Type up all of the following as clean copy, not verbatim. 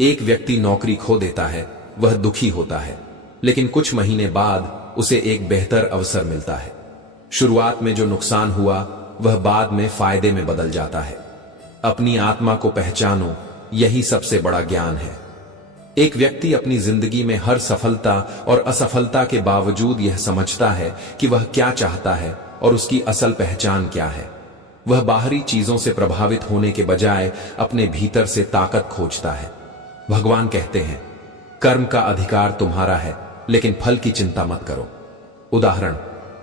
एक व्यक्ति नौकरी खो देता है, वह दुखी होता है, लेकिन कुछ महीने बाद उसे एक बेहतर अवसर मिलता है। शुरुआत में जो नुकसान हुआ वह बाद में फायदे में बदल जाता है। अपनी आत्मा को पहचानो, यही सबसे बड़ा ज्ञान है। एक व्यक्ति अपनी जिंदगी में हर सफलता और असफलता के बावजूद यह समझता है कि वह क्या चाहता है और उसकी असल पहचान क्या है। वह बाहरी चीजों से प्रभावित होने के बजाय अपने भीतर से ताकत खोजता है। भगवान कहते हैं, कर्म का अधिकार तुम्हारा है, लेकिन फल की चिंता मत करो। उदाहरण,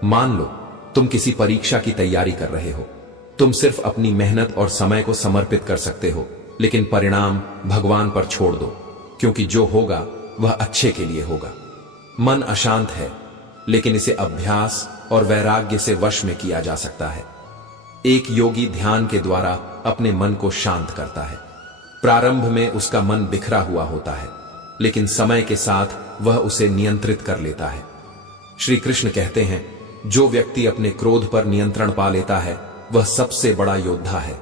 मान लो तुम किसी परीक्षा की तैयारी कर रहे हो। तुम सिर्फ अपनी मेहनत और समय को समर्पित कर सकते हो, लेकिन परिणाम भगवान पर छोड़ दो, क्योंकि जो होगा वह अच्छे के लिए होगा। मन अशांत है, लेकिन इसे अभ्यास और वैराग्य से वश में किया जा सकता है। एक योगी ध्यान के द्वारा अपने मन को शांत करता है। प्रारंभ में उसका मन बिखरा हुआ होता है, लेकिन समय के साथ वह उसे नियंत्रित कर लेता है। श्री कृष्ण कहते हैं, जो व्यक्ति अपने क्रोध पर नियंत्रण पा लेता है वह सबसे बड़ा योद्धा है।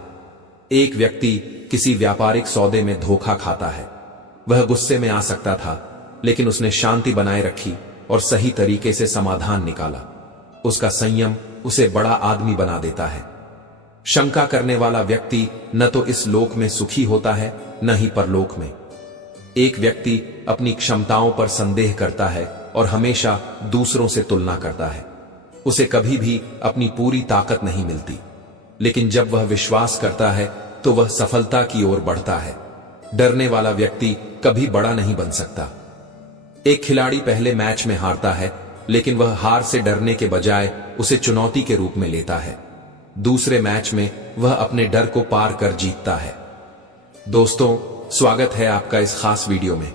एक व्यक्ति किसी व्यापारिक सौदे में धोखा खाता है। वह गुस्से में आ सकता था, लेकिन उसने शांति बनाए रखी और सही तरीके से समाधान निकाला। उसका संयम उसे बड़ा आदमी बना देता है। शंका करने वाला व्यक्ति न तो इस लोक में सुखी होता है, न ही परलोक में। एक व्यक्ति अपनी क्षमताओं पर संदेह करता है और हमेशा दूसरों से तुलना करता है। उसे कभी भी अपनी पूरी ताकत नहीं मिलती, लेकिन जब वह विश्वास करता है तो वह सफलता की ओर बढ़ता है। डरने वाला व्यक्ति कभी बड़ा नहीं बन सकता। एक खिलाड़ी पहले मैच में हारता है, लेकिन वह हार से डरने के बजाय उसे चुनौती के रूप में लेता है। दूसरे मैच में वह अपने डर को पार कर जीतता है। दोस्तों, स्वागत है आपका इस खास वीडियो में,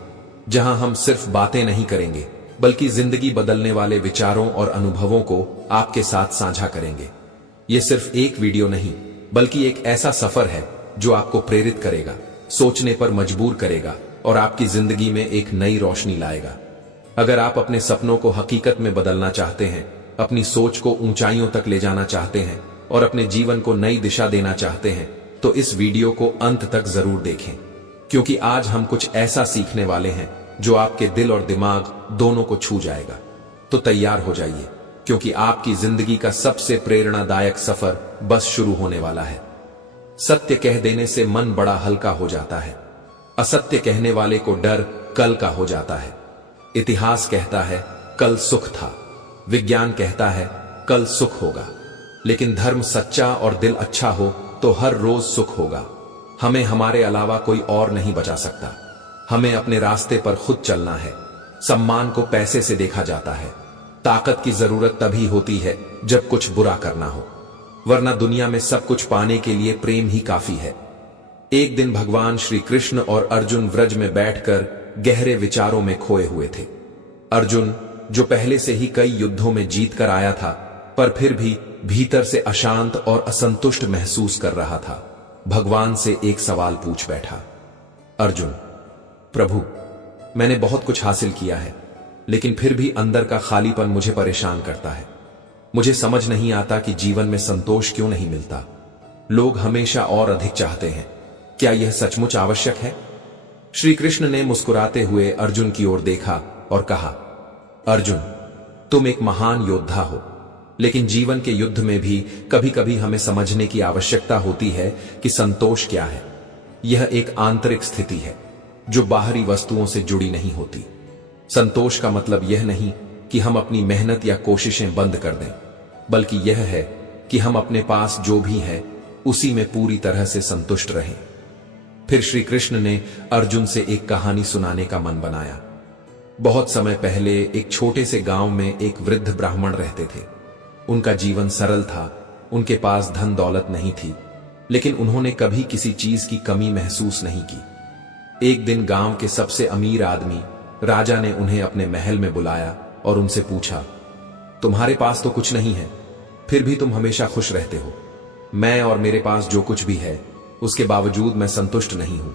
जहां हम सिर्फ बातें नहीं करेंगे, बल्कि जिंदगी बदलने वाले विचारों और अनुभवों को आपके साथ साझा करेंगे। यह सिर्फ एक वीडियो नहीं, बल्कि एक ऐसा सफर है जो आपको प्रेरित करेगा, सोचने पर मजबूर करेगा और आपकी जिंदगी में एक नई रोशनी लाएगा। अगर आप अपने सपनों को हकीकत में बदलना चाहते हैं, अपनी सोच को ऊंचाइयों तक ले जाना चाहते हैं और अपने जीवन को नई दिशा देना चाहते हैं, तो इस वीडियो को अंत तक जरूर देखें, क्योंकि आज हम कुछ ऐसा सीखने वाले हैं जो आपके दिल और दिमाग दोनों को छू जाएगा। तो तैयार हो जाइए, क्योंकि आपकी जिंदगी का सबसे प्रेरणादायक सफर बस शुरू होने वाला है। सत्य कह देने से मन बड़ा हल्का हो जाता है। असत्य कहने वाले को डर कल का हो जाता है। इतिहास कहता है कल सुख था, विज्ञान कहता है कल सुख होगा, लेकिन धर्म सच्चा और दिल अच्छा हो तो हर रोज सुख होगा। हमें हमारे अलावा कोई और नहीं बचा सकता। हमें अपने रास्ते पर खुद चलना है। सम्मान को पैसे से देखा जाता है। ताकत की जरूरत तभी होती है जब कुछ बुरा करना हो, वरना दुनिया में सब कुछ पाने के लिए प्रेम ही काफी है। एक दिन भगवान श्री कृष्ण और अर्जुन व्रज में बैठकर गहरे विचारों में खोए हुए थे। अर्जुन, जो पहले से ही कई युद्धों में जीत कर आया था, पर फिर भी भीतर से अशांत और असंतुष्ट महसूस कर रहा था, भगवान से एक सवाल पूछ बैठा। अर्जुन, प्रभु, मैंने बहुत कुछ हासिल किया है, लेकिन फिर भी अंदर का खालीपन मुझे परेशान करता है। मुझे समझ नहीं आता कि जीवन में संतोष क्यों नहीं मिलता। लोग हमेशा और अधिक चाहते हैं। क्या यह सचमुच आवश्यक है? श्री कृष्ण ने मुस्कुराते हुए अर्जुन की ओर देखा और कहा, अर्जुन, तुम एक महान योद्धा हो, लेकिन जीवन के युद्ध में भी कभी कभी हमें समझने की आवश्यकता होती है कि संतोष क्या है। यह एक आंतरिक स्थिति है जो बाहरी वस्तुओं से जुड़ी नहीं होती। संतोष का मतलब यह नहीं कि हम अपनी मेहनत या कोशिशें बंद कर दें, बल्कि यह है कि हम अपने पास जो भी है उसी में पूरी तरह से संतुष्ट रहें। फिर श्री कृष्ण ने अर्जुन से एक कहानी सुनाने का मन बनाया। बहुत समय पहले एक छोटे से गांव में एक वृद्ध ब्राह्मण रहते थे। उनका जीवन सरल था। उनके पास धन दौलत नहीं थी, लेकिन उन्होंने कभी किसी चीज की कमी महसूस नहीं की। एक दिन गांव के सबसे अमीर आदमी राजा ने उन्हें अपने महल में बुलाया और उनसे पूछा, तुम्हारे पास तो कुछ नहीं है, फिर भी तुम हमेशा खुश रहते हो। मैं और मेरे पास जो कुछ भी है उसके बावजूद मैं संतुष्ट नहीं हूं।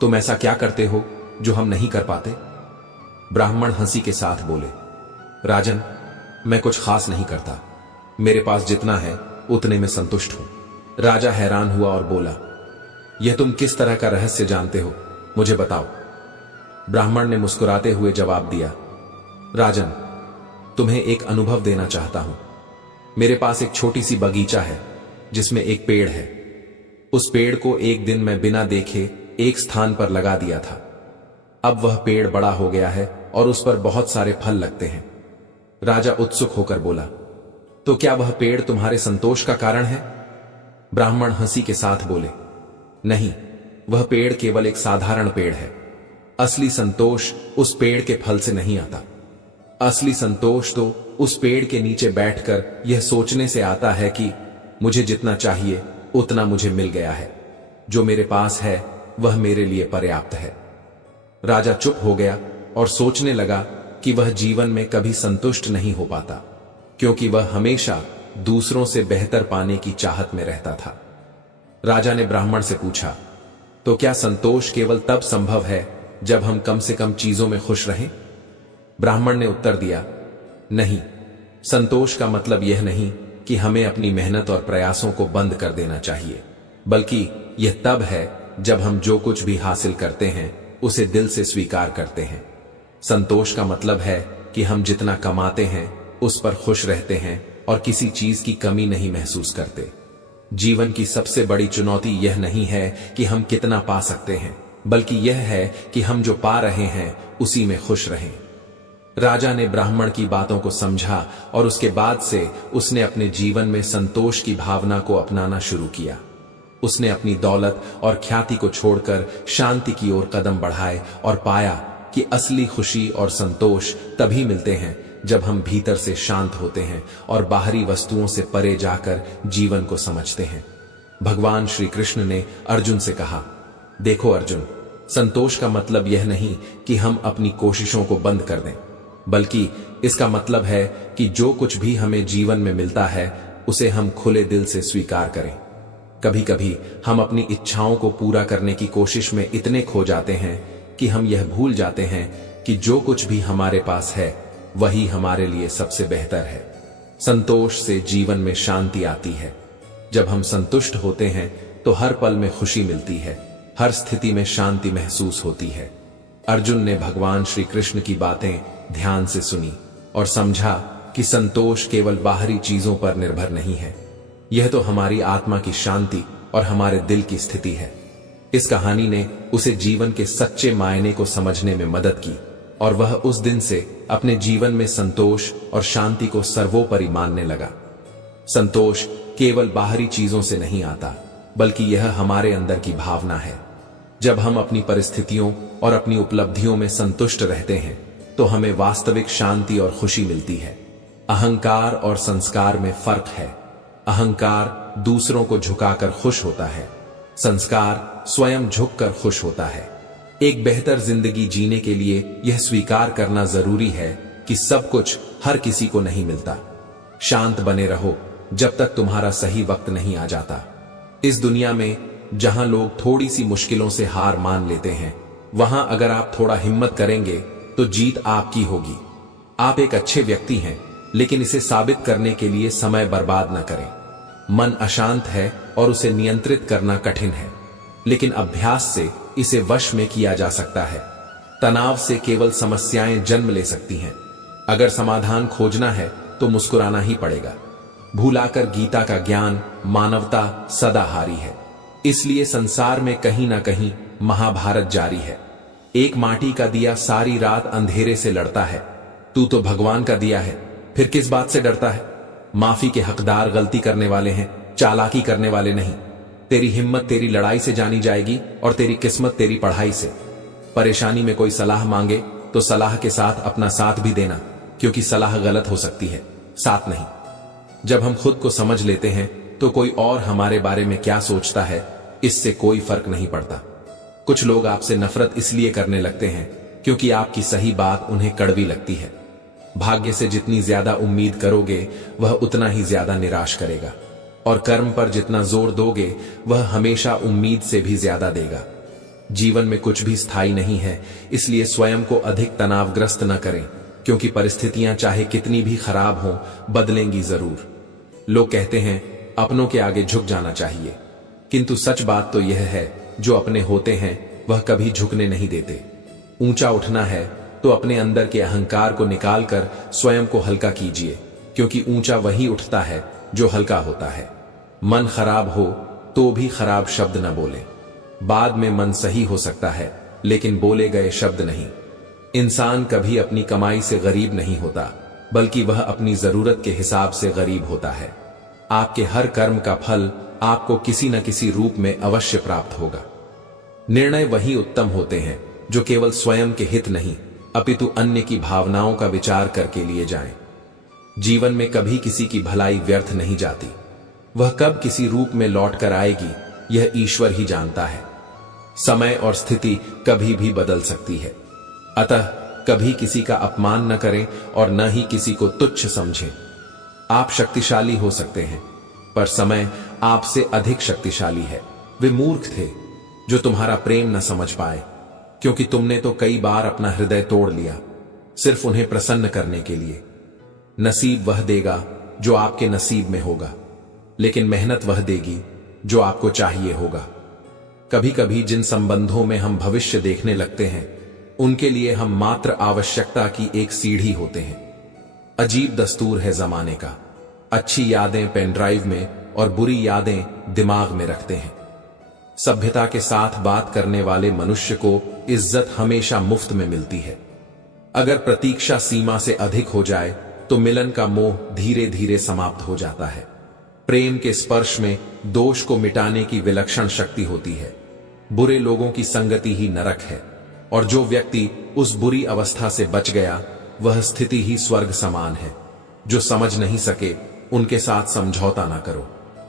तुम ऐसा क्या करते हो जो हम नहीं कर पाते? ब्राह्मण हंसी के साथ बोले, राजन, मैं कुछ खास नहीं करता। मेरे पास जितना है उतने में संतुष्ट हूं। राजा हैरान हुआ और बोला, यह तुम किस तरह का रहस्य जानते हो, मुझे बताओ। ब्राह्मण ने मुस्कुराते हुए जवाब दिया, राजन, तुम्हें एक अनुभव देना चाहता हूं। मेरे पास एक छोटी सी बगीचा है जिसमें एक पेड़ है। उस पेड़ को एक दिन मैं बिना देखे एक स्थान पर लगा दिया था। अब वह पेड़ बड़ा हो गया है और उस पर बहुत सारे फल लगते हैं। राजा उत्सुक होकर बोला, तो क्या वह पेड़ तुम्हारे संतोष का कारण है? ब्राह्मण हंसी के साथ बोले, नहीं, वह पेड़ केवल एक साधारण पेड़ है। असली संतोष उस पेड़ के फल से नहीं आता। असली संतोष तो उस पेड़ के नीचे बैठकर यह सोचने से आता है कि मुझे जितना चाहिए उतना मुझे मिल गया है। जो मेरे पास है वह मेरे लिए पर्याप्त है। राजा चुप हो गया और सोचने लगा कि वह जीवन में कभी संतुष्ट नहीं हो पाता, क्योंकि वह हमेशा दूसरों से बेहतर पाने की चाहत में रहता था। राजा ने ब्राह्मण से पूछा, तो क्या संतोष केवल तब संभव है जब हम कम से कम चीजों में खुश रहें? ब्राह्मण ने उत्तर दिया, नहीं, संतोष का मतलब यह नहीं कि हमें अपनी मेहनत और प्रयासों को बंद कर देना चाहिए, बल्कि यह तब है जब हम जो कुछ भी हासिल करते हैं उसे दिल से स्वीकार करते हैं। संतोष का मतलब है कि हम जितना कमाते हैं उस पर खुश रहते हैं और किसी चीज की कमी नहीं महसूस करते। जीवन की सबसे बड़ी चुनौती यह नहीं है कि हम कितना पा सकते हैं, बल्कि यह है कि हम जो पा रहे हैं उसी में खुश रहें। राजा ने ब्राह्मण की बातों को समझा और उसके बाद से उसने अपने जीवन में संतोष की भावना को अपनाना शुरू किया। उसने अपनी दौलत और ख्याति को छोड़कर शांति की ओर कदम बढ़ाए और पाया कि असली खुशी और संतोष तभी मिलते हैं जब हम भीतर से शांत होते हैं और बाहरी वस्तुओं से परे जाकर जीवन को समझते हैं। भगवान श्री कृष्ण ने अर्जुन से कहा, देखो अर्जुन, संतोष का मतलब यह नहीं कि हम अपनी कोशिशों को बंद कर दें, बल्कि इसका मतलब है कि जो कुछ भी हमें जीवन में मिलता है उसे हम खुले दिल से स्वीकार करें। कभी कभी हम अपनी इच्छाओं को पूरा करने की कोशिश में इतने खो जाते हैं कि हम यह भूल जाते हैं कि जो कुछ भी हमारे पास है वही हमारे लिए सबसे बेहतर है। संतोष से जीवन में शांति आती है। जब हम संतुष्ट होते हैं तो हर पल में खुशी मिलती है, हर स्थिति में शांति महसूस होती है। अर्जुन ने भगवान श्री कृष्ण की बातें ध्यान से सुनी और समझा कि संतोष केवल बाहरी चीजों पर निर्भर नहीं है, यह तो हमारी आत्मा की शांति और हमारे दिल की स्थिति है। इस कहानी ने उसे जीवन के सच्चे मायने को समझने में मदद की और वह उस दिन से अपने जीवन में संतोष और शांति को सर्वोपरि मानने लगा। संतोष केवल बाहरी चीजों से नहीं आता, बल्कि यह हमारे अंदर की भावना है। जब हम अपनी परिस्थितियों और अपनी उपलब्धियों में संतुष्ट रहते हैं तो हमें वास्तविक शांति और खुशी मिलती है। अहंकार और संस्कार में फर्क है। अहंकार दूसरों को झुकाकर खुश होता है, संस्कार स्वयं झुककर खुश होता है। एक बेहतर जिंदगी जीने के लिए यह स्वीकार करना जरूरी है कि सब कुछ हर किसी को नहीं मिलता। शांत बने रहो जब तक तुम्हारा सही वक्त नहीं आ जाता। इस दुनिया में जहां लोग थोड़ी सी मुश्किलों से हार मान लेते हैं, वहां अगर आप थोड़ा हिम्मत करेंगे तो जीत आपकी होगी। आप एक अच्छे व्यक्ति हैं, लेकिन इसे साबित करने के लिए समय बर्बाद न करें। मन अशांत है और उसे नियंत्रित करना कठिन है, लेकिन अभ्यास से इसे वश में किया जा सकता है। तनाव से केवल समस्याएं जन्म ले सकती हैं। अगर समाधान खोजना है तो मुस्कुराना ही पड़ेगा। भूलाकर गीता का ज्ञान, मानवता सदा हारी है। इसलिए संसार में कहीं ना कहीं महाभारत जारी है। एक माटी का दिया सारी रात अंधेरे से लड़ता है। तू तो भगवान का दिया है, फिर किस बात से डरता है? माफी के हकदार गलती करने वाले हैं, चालाकी करने वाले नहीं। तेरी हिम्मत तेरी लड़ाई से जानी जाएगी और तेरी किस्मत तेरी पढ़ाई से। परेशानी में कोई सलाह मांगे तो सलाह के साथ अपना साथ भी देना, क्योंकि सलाह गलत हो सकती है, साथ नहीं। जब हम खुद को समझ लेते हैं तो कोई और हमारे बारे में क्या सोचता है इससे कोई फर्क नहीं पड़ता। कुछ लोग आपसे नफरत इसलिए करने लगते हैं क्योंकि आपकी सही बात उन्हें कड़वी लगती है। भाग्य से जितनी ज्यादा उम्मीद करोगे वह उतना ही ज्यादा निराश करेगा, और कर्म पर जितना जोर दोगे वह हमेशा उम्मीद से भी ज्यादा देगा। जीवन में कुछ भी स्थायी नहीं है, इसलिए स्वयं को अधिक तनावग्रस्त न करें, क्योंकि परिस्थितियां चाहे कितनी भी खराब हों बदलेंगी जरूर। लोग कहते हैं अपनों के आगे झुक जाना चाहिए, किंतु सच बात तो यह है जो अपने होते हैं वह कभी झुकने नहीं देते। ऊंचा उठना है तो अपने अंदर के अहंकार को निकालकर स्वयं को हल्का कीजिए, क्योंकि ऊंचा वही उठता है जो हल्का होता है। मन खराब हो तो भी खराब शब्द न बोले। बाद में मन सही हो सकता है, लेकिन बोले गए शब्द नहीं। इंसान कभी अपनी कमाई से गरीब नहीं होता, बल्कि वह अपनी जरूरत के हिसाब से गरीब होता है। आपके हर कर्म का फल आपको किसी न किसी रूप में अवश्य प्राप्त होगा। निर्णय वही उत्तम होते हैं जो केवल स्वयं के हित नहीं, अपितु अन्य की भावनाओं का विचार करके लिए जाएं। जीवन में कभी किसी की भलाई व्यर्थ नहीं जाती। वह कब किसी रूप में लौट कर आएगी, यह ईश्वर ही जानता है। समय और स्थिति कभी भी बदल सकती है। अतः कभी किसी का अपमान न करें और न ही किसी को तुच्छ समझें। आप शक्तिशाली हो सकते हैं, पर समय आपसे अधिक शक्तिशाली है। वे मूर्ख थे जो तुम्हारा प्रेम न समझ पाए, क्योंकि तुमने तो कई बार अपना हृदय तोड़ लिया, सिर्फ उन्हें प्रसन्न करने के लिए। नसीब वह देगा जो आपके नसीब में होगा, लेकिन मेहनत वह देगी जो आपको चाहिए होगा। कभी कभी जिन संबंधों में हम भविष्य देखने लगते हैं, उनके लिए हम मात्र आवश्यकता की एक सीढ़ी होते हैं। अजीब दस्तूर है जमाने का। अच्छी यादें पेन ड्राइव में और बुरी यादें दिमाग में रखते हैं। सभ्यता के साथ बात करने वाले मनुष्य को इज्जत हमेशा मुफ्त में मिलती है। अगर प्रतीक्षा सीमा से अधिक हो जाए तो मिलन का मोह धीरे धीरे समाप्त हो जाता है। प्रेम के स्पर्श में दोष को मिटाने की विलक्षण शक्ति होती है। बुरे लोगों की संगति ही नरक है, और जो व्यक्ति उस बुरी अवस्था से बच गया, वह स्थिति ही स्वर्ग समान है। जो समझ नहीं सके उनके साथ समझौता ना करो।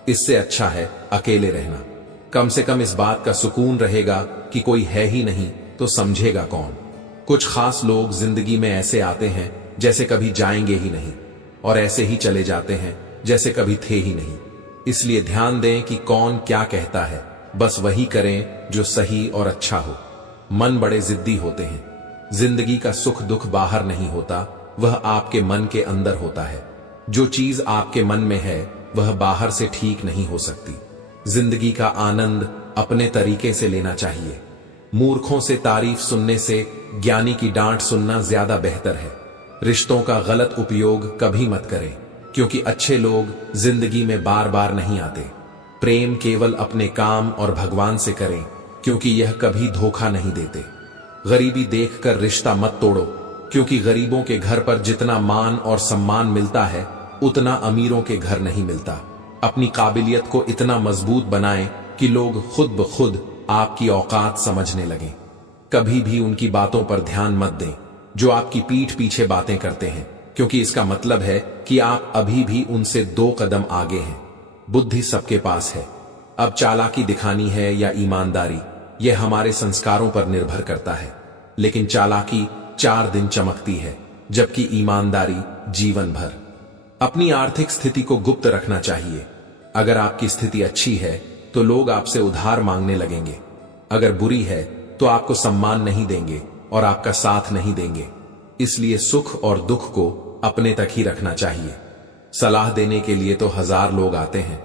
इससे अच्छा है अकेले रहना। कम से कम इस बात का सुकून रहेगा कि कोई है ही नहीं तो समझेगा कौन। कुछ खास लोग जिंदगी में ऐसे आते हैं जैसे कभी जाएंगे ही नहीं, और ऐसे ही चले जाते हैं जैसे कभी थे ही नहीं। इसलिए ध्यान दें कि कौन क्या कहता है, बस वही करें जो सही और अच्छा हो। मन बड़े जिद्दी होते हैं। जिंदगी का सुख दुख बाहर नहीं होता, वह आपके मन के अंदर होता है। जो चीज आपके मन में है वह बाहर से ठीक नहीं हो सकती। जिंदगी का आनंद अपने तरीके से लेना चाहिए। मूर्खों से तारीफ सुनने से ज्ञानी की डांट सुनना ज्यादा बेहतर है। रिश्तों का गलत उपयोग कभी मत करें, क्योंकि अच्छे लोग जिंदगी में बार बार नहीं आते। प्रेम केवल अपने काम और भगवान से करें, क्योंकि यह कभी धोखा नहीं देते। गरीबी देखकर रिश्ता मत तोड़ो, क्योंकि गरीबों के घर पर जितना मान और सम्मान मिलता है, उतना अमीरों के घर नहीं मिलता। अपनी काबिलियत को इतना मजबूत बनाएं कि लोग खुद ब खुद आपकी औकात समझने लगें। कभी भी उनकी बातों पर ध्यान मत दें जो आपकी पीठ पीछे बातें करते हैं, क्योंकि इसका मतलब है कि आप अभी भी उनसे 2 कदम आगे हैं। बुद्धि सबके पास है। अब चालाकी दिखानी है या ईमानदारी, यह हमारे संस्कारों पर निर्भर करता है। लेकिन चालाकी 4 दिन चमकती है, जबकि ईमानदारी जीवन भर। अपनी आर्थिक स्थिति को गुप्त रखना चाहिए। अगर आपकी स्थिति अच्छी है तो लोग आपसे उधार मांगने लगेंगे। अगर बुरी है तो आपको सम्मान नहीं देंगे और आपका साथ नहीं देंगे। इसलिए सुख और दुख को अपने तक ही रखना चाहिए। सलाह देने के लिए तो 1000 लोग आते हैं,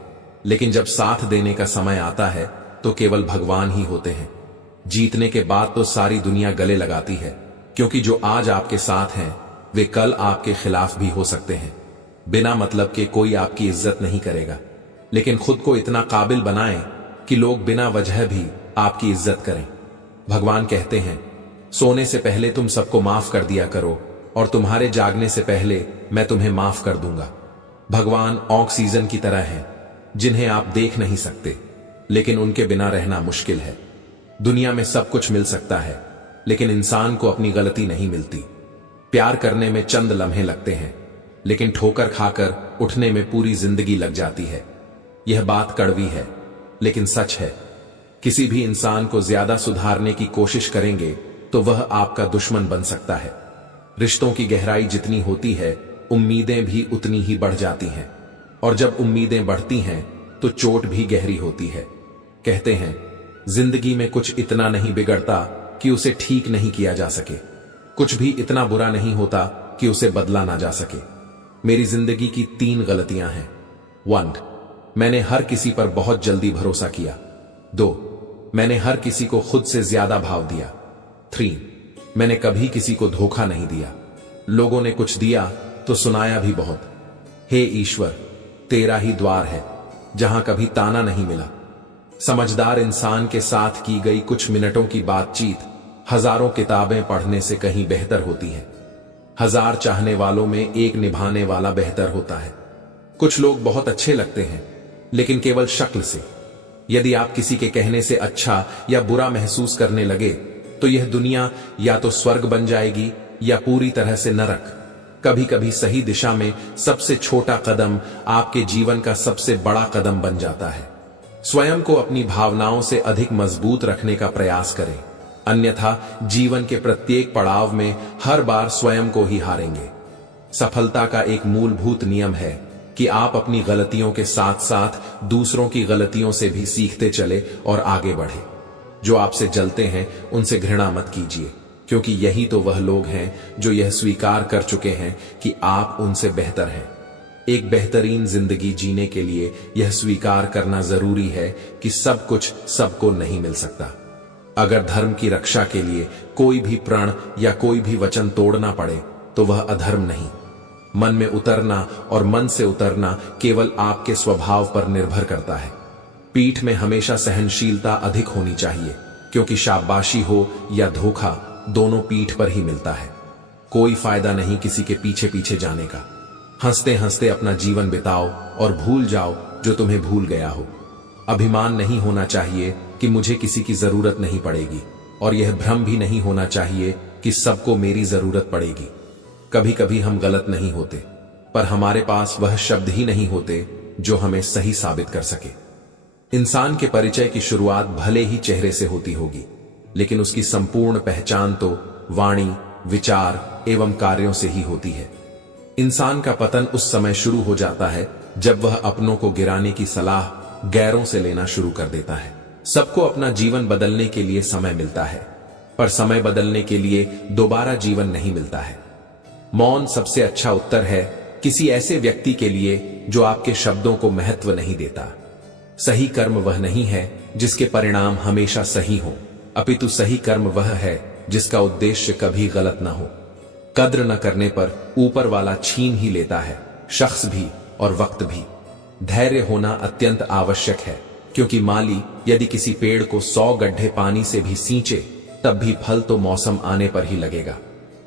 लेकिन जब साथ देने का समय आता है तो केवल भगवान ही होते हैं। जीतने के बाद तो सारी दुनिया गले लगाती है, क्योंकि जो आज आपके साथ हैं वे कल आपके खिलाफ भी हो सकते हैं। बिना मतलब के कोई आपकी इज्जत नहीं करेगा, लेकिन खुद को इतना काबिल बनाएं कि लोग बिना वजह भी आपकी इज्जत करें। भगवान कहते हैं, सोने से पहले तुम सबको माफ कर दिया करो और तुम्हारे जागने से पहले मैं तुम्हें माफ कर दूंगा। भगवान ऑक्सीजन की तरह हैं, जिन्हें आप देख नहीं सकते, लेकिन उनके बिना रहना मुश्किल है। दुनिया में सब कुछ मिल सकता है, लेकिन इंसान को अपनी गलती नहीं मिलती। प्यार करने में चंद लम्हे लगते हैं, लेकिन ठोकर खाकर उठने में पूरी जिंदगी लग जाती है। यह बात कड़वी है, लेकिन सच है। किसी भी इंसान को ज्यादा सुधारने की कोशिश करेंगे तो वह आपका दुश्मन बन सकता है। रिश्तों की गहराई जितनी होती है, उम्मीदें भी उतनी ही बढ़ जाती हैं, और जब उम्मीदें बढ़ती हैं तो चोट भी गहरी होती है। कहते हैं, जिंदगी में कुछ इतना नहीं बिगड़ता कि उसे ठीक नहीं किया जा सके। कुछ भी इतना बुरा नहीं होता कि उसे बदला ना जा सके। मेरी जिंदगी की 3 गलतियां हैं। 1, मैंने हर किसी पर बहुत जल्दी भरोसा किया। 2, मैंने हर किसी को खुद से ज्यादा भाव दिया। 3, मैंने कभी किसी को धोखा नहीं दिया। लोगों ने कुछ दिया तो सुनाया भी बहुत। हे ईश्वर, तेरा ही द्वार है जहां कभी ताना नहीं मिला। समझदार इंसान के साथ की गई कुछ मिनटों की बातचीत हजारों किताबें पढ़ने से कहीं बेहतर होती है। 1000 चाहने वालों में एक निभाने वाला बेहतर होता है। कुछ लोग बहुत अच्छे लगते हैं, लेकिन केवल शक्ल से। यदि आप किसी के कहने से अच्छा या बुरा महसूस करने लगे तो यह दुनिया या तो स्वर्ग बन जाएगी या पूरी तरह से नरक। कभी कभी सही दिशा में सबसे छोटा कदम आपके जीवन का सबसे बड़ा कदम बन जाता है। स्वयं को अपनी भावनाओं से अधिक मजबूत रखने का प्रयास करें, अन्यथा जीवन के प्रत्येक पड़ाव में हर बार स्वयं को ही हारेंगे। सफलता का एक मूलभूत नियम है कि आप अपनी गलतियों के साथ साथ दूसरों की गलतियों से भी सीखते चले और आगे बढ़े। जो आपसे जलते हैं उनसे घृणा मत कीजिए, क्योंकि यही तो वह लोग हैं जो यह स्वीकार कर चुके हैं कि आप उनसे बेहतर हैं। एक बेहतरीन जिंदगी जीने के लिए यह स्वीकार करना जरूरी है कि सब कुछ सबको नहीं मिल सकता। अगर धर्म की रक्षा के लिए कोई भी प्रण या कोई भी वचन तोड़ना पड़े तो वह अधर्म नहीं। मन में उतरना और मन से उतरना केवल आपके स्वभाव पर निर्भर करता है। पीठ में हमेशा सहनशीलता अधिक होनी चाहिए, क्योंकि शाबाशी हो या धोखा दोनों पीठ पर ही मिलता है। कोई फायदा नहीं किसी के पीछे पीछे जाने का। हंसते हंसते अपना जीवन बिताओ और भूल जाओ जो तुम्हें भूल गया हो। अभिमान नहीं होना चाहिए कि मुझे किसी की जरूरत नहीं पड़ेगी, और यह भ्रम भी नहीं होना चाहिए कि सबको मेरी जरूरत पड़ेगी। कभी कभी हम गलत नहीं होते, पर हमारे पास वह शब्द ही नहीं होते जो हमें सही साबित कर सके। इंसान के परिचय की शुरुआत भले ही चेहरे से होती होगी, लेकिन उसकी संपूर्ण पहचान तो वाणी, विचार एवं कार्यों से ही होती है। इंसान का पतन उस समय शुरू हो जाता है जब वह अपनों को गिराने की सलाह गैरों से लेना शुरू कर देता है। सबको अपना जीवन बदलने के लिए समय मिलता है, पर समय बदलने के लिए दोबारा जीवन नहीं मिलता है। मौन सबसे अच्छा उत्तर है किसी ऐसे व्यक्ति के लिए जो आपके शब्दों को महत्व नहीं देता। सही कर्म वह नहीं है जिसके परिणाम हमेशा सही हो, अपितु सही कर्म वह है जिसका उद्देश्य कभी गलत ना हो। कद्र न करने पर ऊपर वाला छीन ही लेता है, शख्स भी और वक्त भी। धैर्य होना अत्यंत आवश्यक है, क्योंकि माली यदि किसी पेड़ को 100 गड्ढे पानी से भी सींचे तब भी फल तो मौसम आने पर ही लगेगा।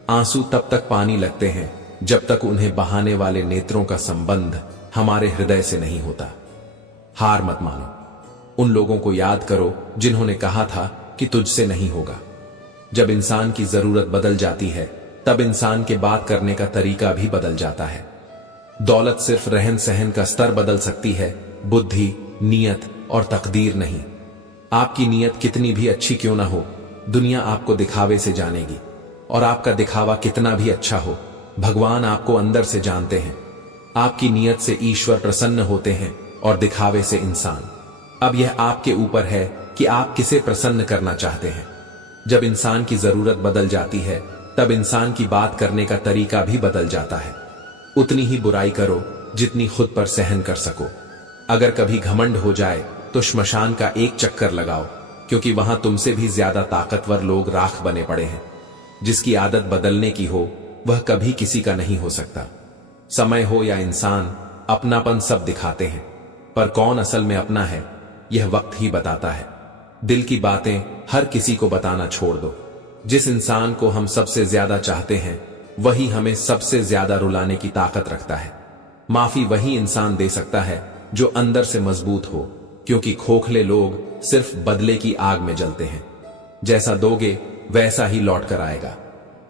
आंसू तब तक पानी लगते हैं जब तक उन्हें बहाने वाले नेत्रों का संबंध हमारे हृदय से नहीं होता। हार मत मानो। उन लोगों को याद करो जिन्होंने कहा था कि तुझसे नहीं होगा। जब इंसान की जरूरत बदल जाती है तब इंसान के बात करने का तरीका भी बदल जाता है। दौलत सिर्फ रहन सहन का स्तर बदल सकती है, बुद्धि, नियत और तकदीर नहीं। आपकी नियत कितनी भी अच्छी क्यों ना हो, दुनिया आपको दिखावे से जानेगी, और आपका दिखावा कितना भी अच्छा हो, भगवान आपको अंदर से जानते हैं। आपकी नियत से ईश्वर प्रसन्न होते हैं और दिखावे से इंसान। अब यह आपके ऊपर है कि आप किसे प्रसन्न करना चाहते हैं। जब इंसान की जरूरत बदल जाती है तब इंसान की बात करने का तरीका भी बदल जाता है। उतनी ही बुराई करो जितनी खुद पर सहन कर सको। अगर कभी घमंड हो जाए तो श्मशान का एक चक्कर लगाओ, क्योंकि वहां तुमसे भी ज्यादा ताकतवर लोग राख बने पड़े हैं। जिसकी आदत बदलने की हो वह कभी किसी का नहीं हो सकता। समय हो या इंसान, अपनापन सब दिखाते हैं, पर कौन असल में अपना है यह वक्त ही बताता है। दिल की बातें हर किसी को बताना छोड़ दो। जिस इंसान को हम सबसे ज्यादा चाहते हैं वही हमें सबसे ज्यादा रुलाने की ताकत रखता है। माफी वही इंसान दे सकता है जो अंदर से मजबूत हो, क्योंकि खोखले लोग सिर्फ बदले की आग में जलते हैं। जैसा दोगे वैसा ही लौट कर आएगा।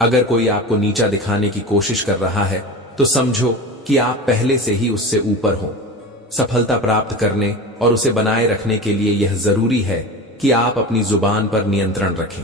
अगर कोई आपको नीचा दिखाने की कोशिश कर रहा है तो समझो कि आप पहले से ही उससे ऊपर हो। सफलता प्राप्त करने और उसे बनाए रखने के लिए यह जरूरी है कि आप अपनी जुबान पर नियंत्रण रखें।